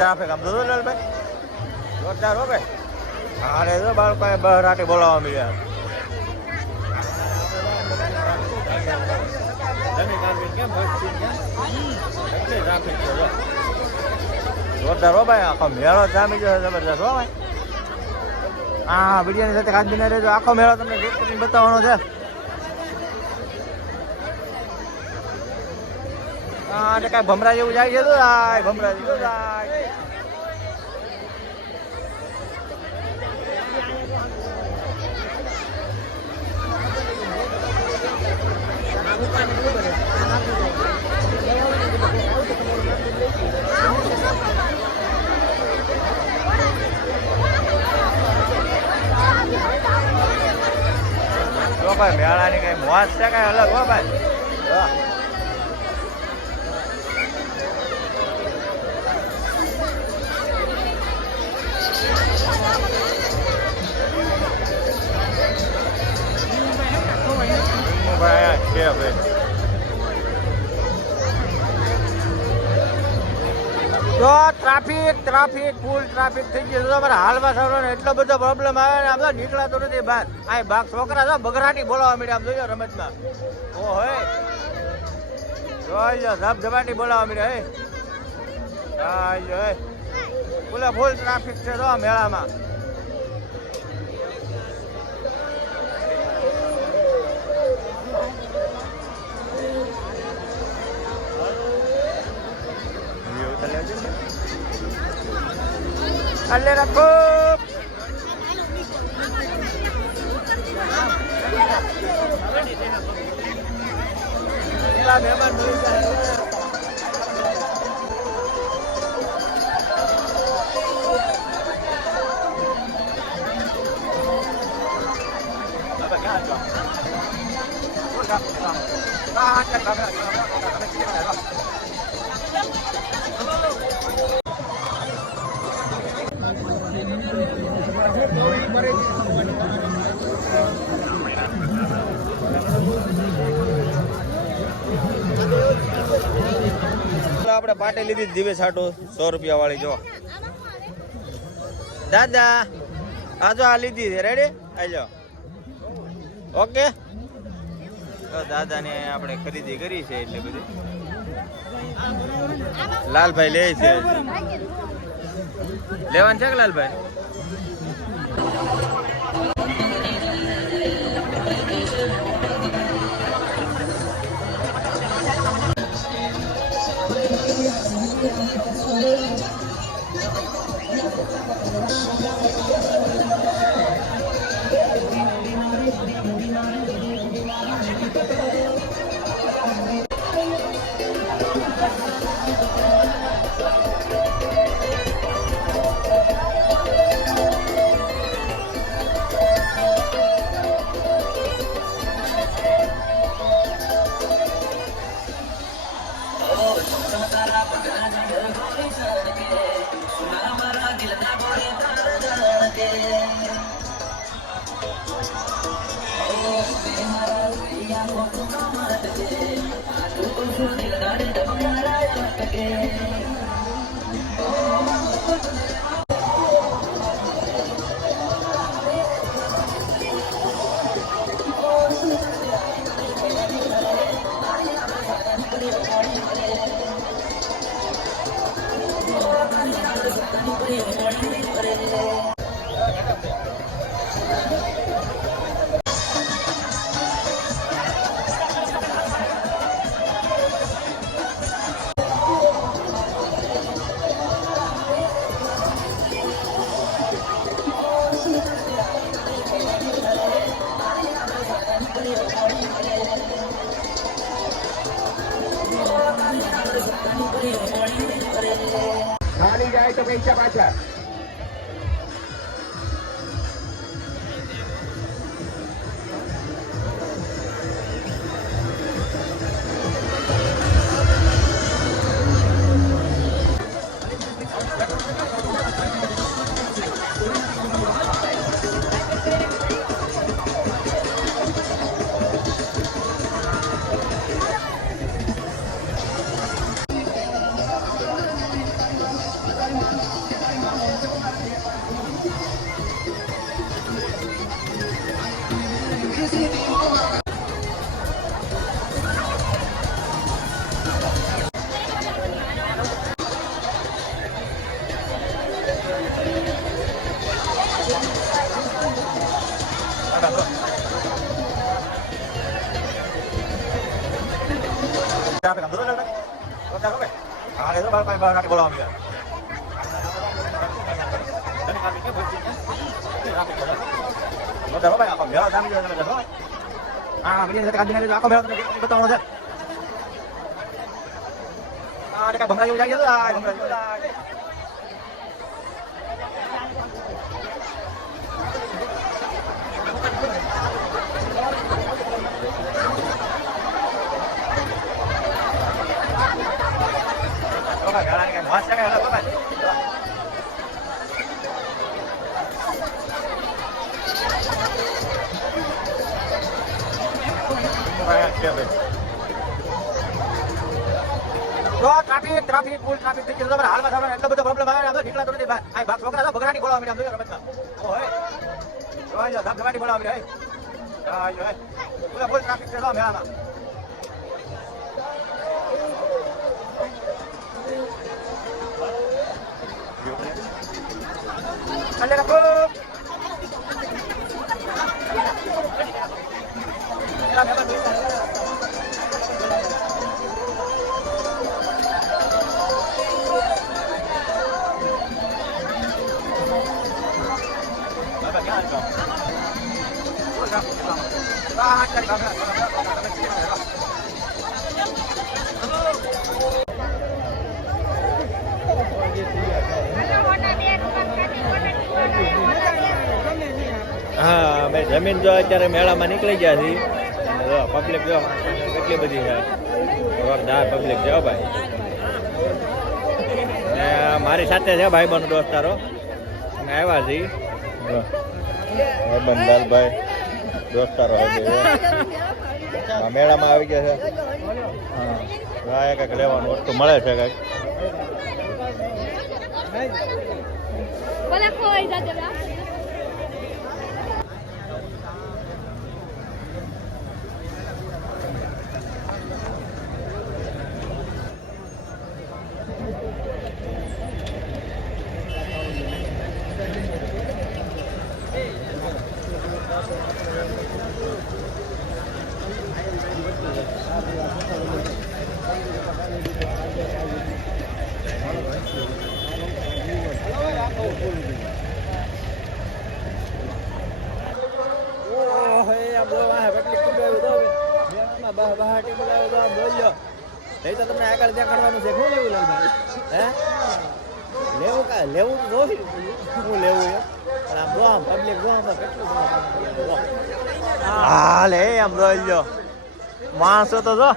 Traffic આમ જોજો લાલભાઈ જોરદાર હો ભાઈ. અરે જો બાળકો બહાર રાતે બોલાવવા મળ્યા. જોરદાર હો ભાઈ. આખો મેળો જામી ગયો જબરદસ્ત હો ભાઈ. હા વિડીયોની સાથે ખાસ બિના રહેજો. આખો મેળો તમને બતાવવાનો છે. હા એટલે કાંઈ ભમરા જેવું જાય છે તો ભમરા જેવું જાય. જો ભાઈ મેળાની કઈ મોજ છે કઈ અલગ હો ભાઈ. છે ભાઈ તો ટ્રાફિક ફૂલ ટ્રાફિક થઈ ગયું. તમારે હાલવા થવાનો એટલો બધો પ્રોબ્લેમ આવે ને આમ તો નીકળાતો નથી બહાર. આ બાગ છોકરા તો બગરાટી બોલાવવા મળ્યા. આમ જોયો રમતમાં ઓહે જોઈ ધબધબાટી બોલાવવા મળ્યા. હે ફૂલ ટ્રાફિક છે તો મેળામાં. અલ્લે રાખો મહેમાન આપણે પાટે લીધી દિવસ હાટો 100 રૂપિયા વાળી. જો દાદા આ જો આ લીધી છે. રેડી આજો ઓકે. તો દાદા ને આપણે ખરીદી કરી છે એટલે બધી લાલભાઈ લે છે. લેવાનું છે કે લાલભાઈ? ખાલી જાય તો પૈસા પાછા. ટ્રાફિક ટ્રાફિક ફૂલ ટ્રાફિક થઈ ગયું. તમારે હાલમાં થવાનો એટલો બધો પ્રોબ્લેમ આવે ને, નીકળાતો નથી બહાર. આ બાપ છોકરા તો બગડાટી બોલાવા માંડ્યા રમતમાં. ઓહે જોઈ લો, ધબધબાટી બોલાવા માંડ્યા. હે ફૂલ ટ્રાફિક છે મેળામાં. અલે રાખો હા, અમે જમીન જો અત્યારે મેળામાં નીકળી ગયા છીએ. પબ્લિક જો કેટલી બધી છે, જોરદાર પબ્લિક છે ભાઈ. ને મારી સાથે છે ભાઈબંધ દોસ્તારો, અમે આવ્યા છીએ. ભાઈબંધ લાલભાઈ દોસ્તારો મેળામાં આવી ગયા છે. હા, કંઈક લેવાનું વસ્તુ મળે છે કંઈક. તમને આગળ દેખાડવાનું છે. શું લેવું લાલભાઈ? હે લેવું કા લેવું તો જોઈ શું લેવું એમ, પણ આમ જો આમ પબ્લિક જો આમ કેટલું હા લે આમ જોઈ લો માણસો તો જો